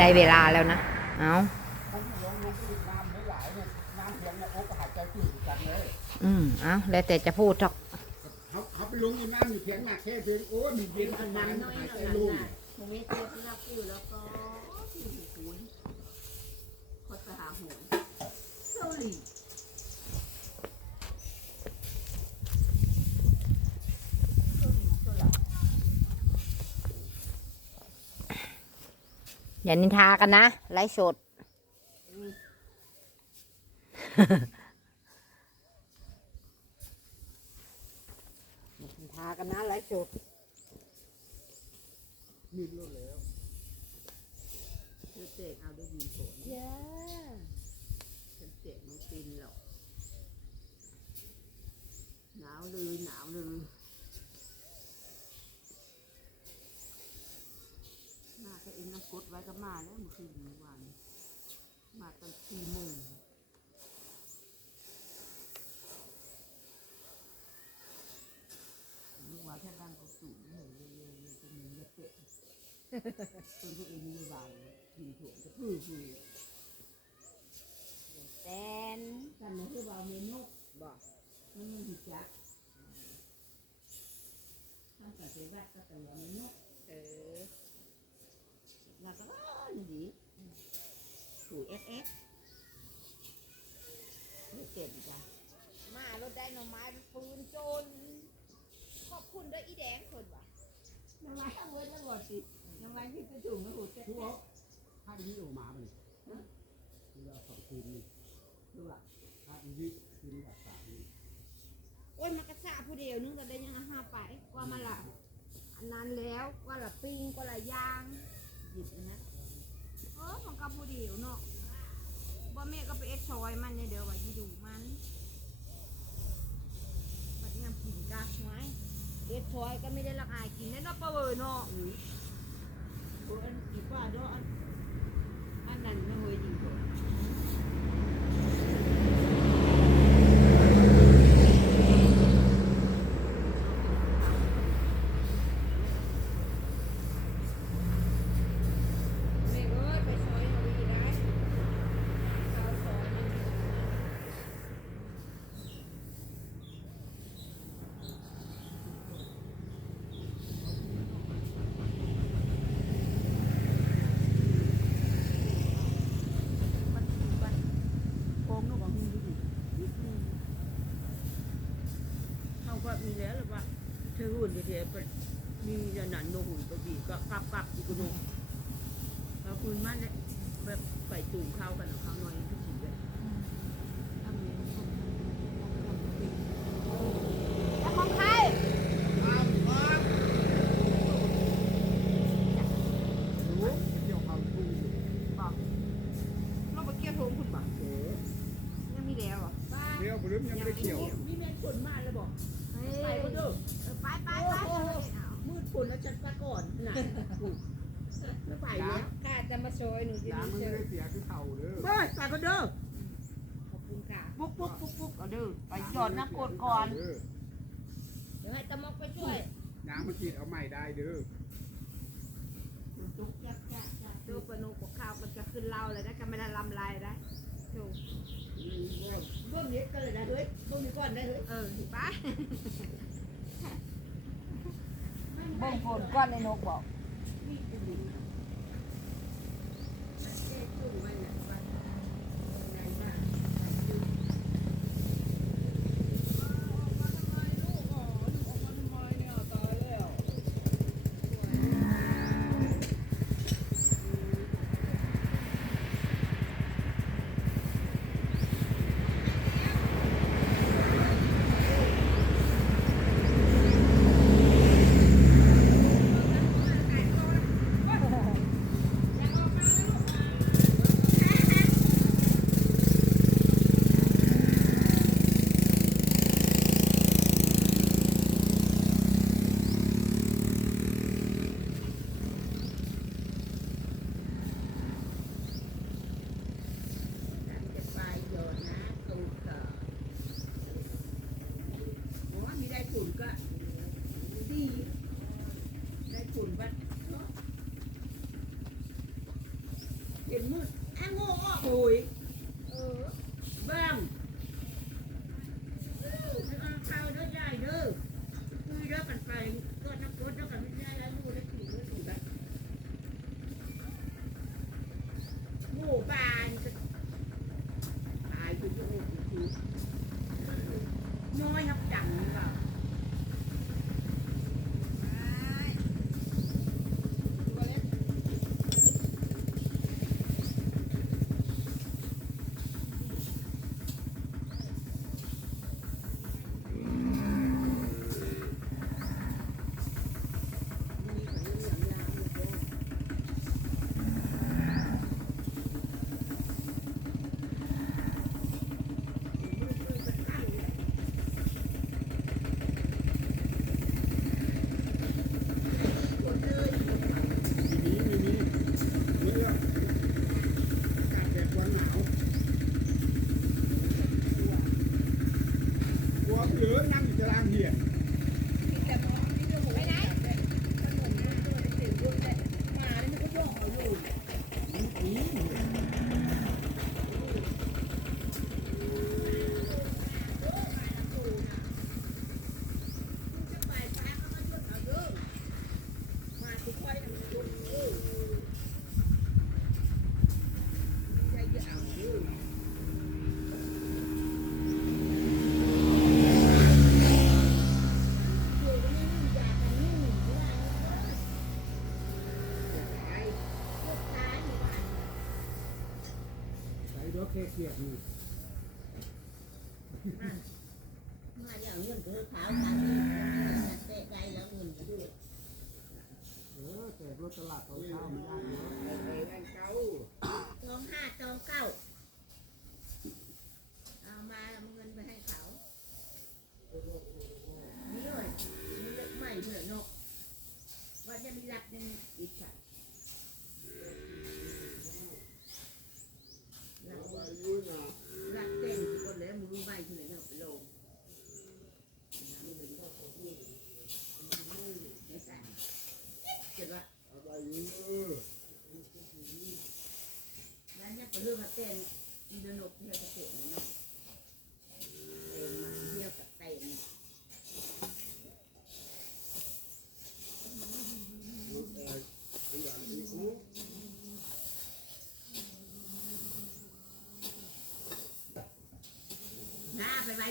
ได้เวลาแล้วนะ เอาอืมเอาแล้วแต่จะพูดทอกเขาเขาไปลงอยู่น้ำอยู่เขียงหนักแค่เพียงโอ้มีเย็นขึ้นมาหายใจลุ่งผมไม่เจ็บแล้วกูแล้วก็ที่หูคุยคดไปหาหัวเกาหลี อย่านินทากันนะไลฟ์สดอย่านินทากันนะไลฟ์สดมีรู้แล้วเธอเตะเอาได้ยินผลเย้ฉันเตะมันปินหรอกหนาวเลยหนาวเลยมาก็เอ็ น้ำกดไว้ก็มาแล้วเมื่อคืนเมื่อวานมาตอนสี่โมงเมื่าแค่บ้านเขาสูงเหนื่อยเลยเลยจะมีเตะคนตัวเองนโยบายดีถ่วงจะพื้นพื้นแตนกันนโยบายเมนกบอกมันมันดีจักถ้าใส่ไปแวดก็แต่ว่าเมนกเออ แล้วก็ดี ถูเอสเอสไม่เจ็บจ้ะมารถได้หน่อไม้ปืนโจรขอบคุณด้วยอีแดงคนว่ะน้ำลายทั้งเว้นแล้วบอกสิน้ำลายที่ไปถุงแล้วหูเจ็บทุกคนถ้าอีวิโอมาไปเลยนี่เราสองคืนนี่ดูอะถ้าอีวิคืนแบบสามนี่โอ้ยมันกระซาผู้เดียวนึงเราได้ยังห้าไปว่ามาละอันนั้นแล้วว่าละปิ้งว่าละย่างหยิบนะเออของกับผู้เดียวเนาะ บ่แม่ก็ไปเอ็ดซอยมันเนี่ยเดี๋ยวว่าที่ดูมันบัดยามกินกะไว้เอ็ดซอยก็ไม่ได้ละอายกินแน่เนาะปะเวอเนาะอือโอ้อันอีกว่าด้วยอันอันนั้นไม่เคยดีกว่า แม่เอ้ยไปซอยเอาดีได้เอาซอยมัน มันมันโกงนกของมึงดูดิเขาก็มีแล้วหรือว่า เธอหุ่นเดียวๆมีจะหนันโนหุ่นตัวบีก็กลับกลับอีกโนเราคุณมันเนี่ยแบบไปจูงเข้ากันของเขาหน่อยทุกทีเลยทำเอง แล้วของใคร รู้เกี่ยวกับทุ่ง บอกเราไปเกี่ยวโถงคุณบอก เออ ยังมีแล้วเหรอ เกี่ยวบริมยังไม่ได้เกี่ยว มีเมนฝนมาแล้วบอก เฮ้ ไป ย ก็เด้อ เออไปไปไปเอา มืดฝนแล้วฉันไปก่อ นน่ะไม่ไปแล้ว ค่ะจะมาโชยหนูจะน้ำดูมันเชไม่ยได้เสียคือเข่าเด้อเฮ้ยไปก็เด้อขอบคุณค่ะปุ๊บปุ๊บปุ๊บปุ๊บเอาเด้อไปหยอดน้ำกรดก่อนเด้อเดี๋ยวให้ตะมกไปช่วยน้ำมันกินเอาใหม่ได้เด้อจุกจักจักจักดูปนุกับข้าวมันจะขึ้นเล่าเลยนะก็ไม่ได้ลำลายได้ดูเบื้องนี้ก็เลยนะเฮ้ยเบื้องนี้ก่อนได้เฮ้ยเออไป บ่งฝนก้อนในนกบอก ขุนบ้านเนาะเย็นมืดอ้างโง่อ่ะโอย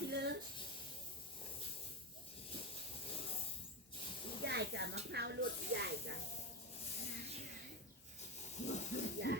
ที่ลึกใหญ่จ้ะมะพร้าวลูกใหญ่จ้ะใหญ่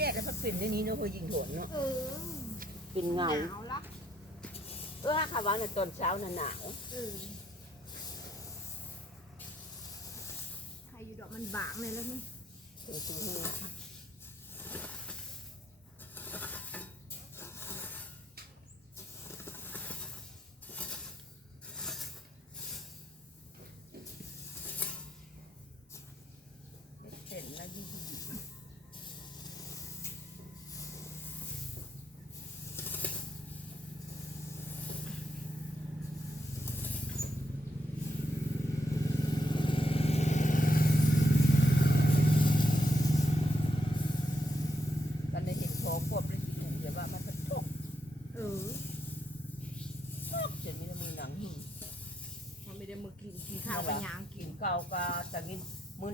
จ๊กแล้วพักปิ่นได้นี้เนาะเคยยิงถวนเนาะเออเป็นเงา นาวละเออค่ะว่าในตอนเช้าน่ะหนาวใครอยู่ดอกมันบางเลยแล้วนี่ จ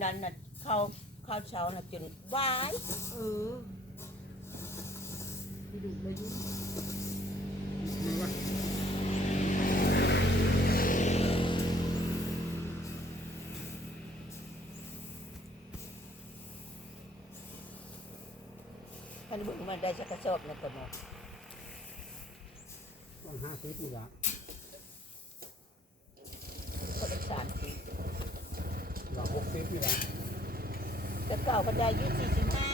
นั้นน่ะข้าวข้าวเช้าน่ะจนวายเออไปดูเลยดูมาว่าท่านเบิ่งมาได้สักกระสอบนะก่อนเนาะต้องห้าสิบนี่ละ ก็ได้สามสิบ หลักหกสิบนี่ละแต่เก่าก็ได้อยี่สี่สิบห้า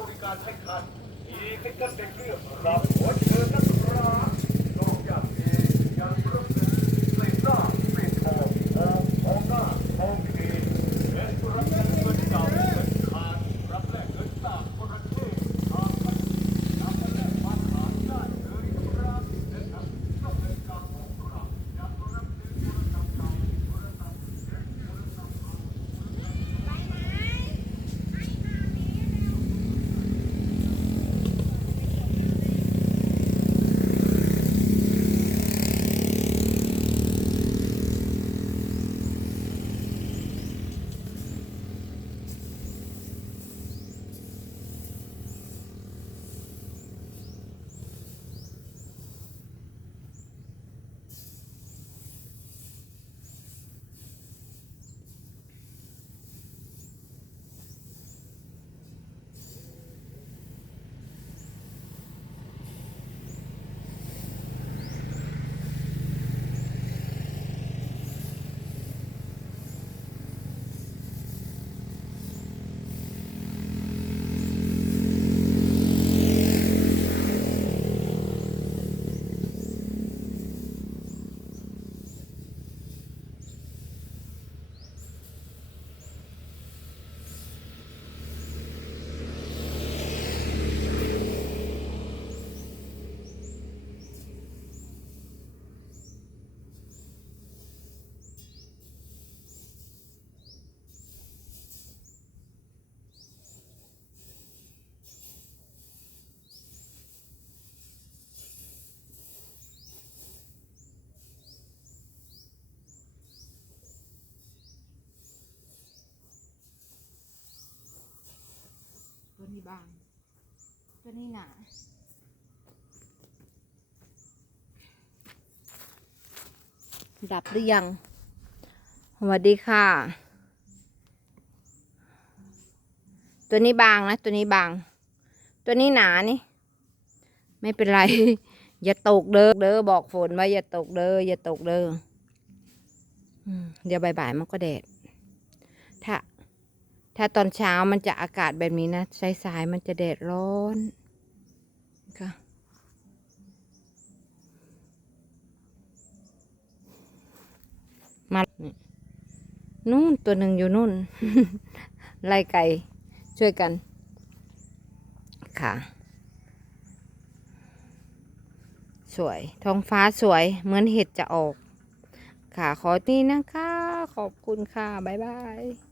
บริการให้ท่านมีให้ท่านได้เลือกรับขอเชิญนะครับนอกจากนี้ยังรับซื้อเศษหน้าเศษทองทองทองหน้าทองดีและรับแลกเงินเก่าเงินขาดรับแลกเงินต่างประเทศทางพันนำมาแลกมาขายได้เลยครับและทั้งต้องบริการของเรายังรับซื้อโทรศัพท์เก่าโทรศัพท์และโทรศัพท์เก่า ไปไหน ตัวนี้บาง ตัวนี้หนาดับหรือยังสวัสดีค่ะ ตัวนี้บางนะ ตัวนี้บาง ตัวนี้หนานี่ ไม่เป็นไร อย่าตกเด้อเด้อบอกฝนว่าอย่าตกเด้ออย่าตกเด้อเดี๋ยวบ่ายๆมันก็แดดถ้า ถ้าตอนเช้ามันจะอากาศแบบนี้นะสายๆมันจะแดดร้อนค่ะมานี่นู่นตัวหนึ่งอยู่นู่นไล่ไก่ช่วยกัน ค่ะ สวย ท้องฟ้าสวย เหมือนเห็ดจะออก ค่ะ ขอนี่นะคะ ขอบคุณค่ะ บ๊ายบาย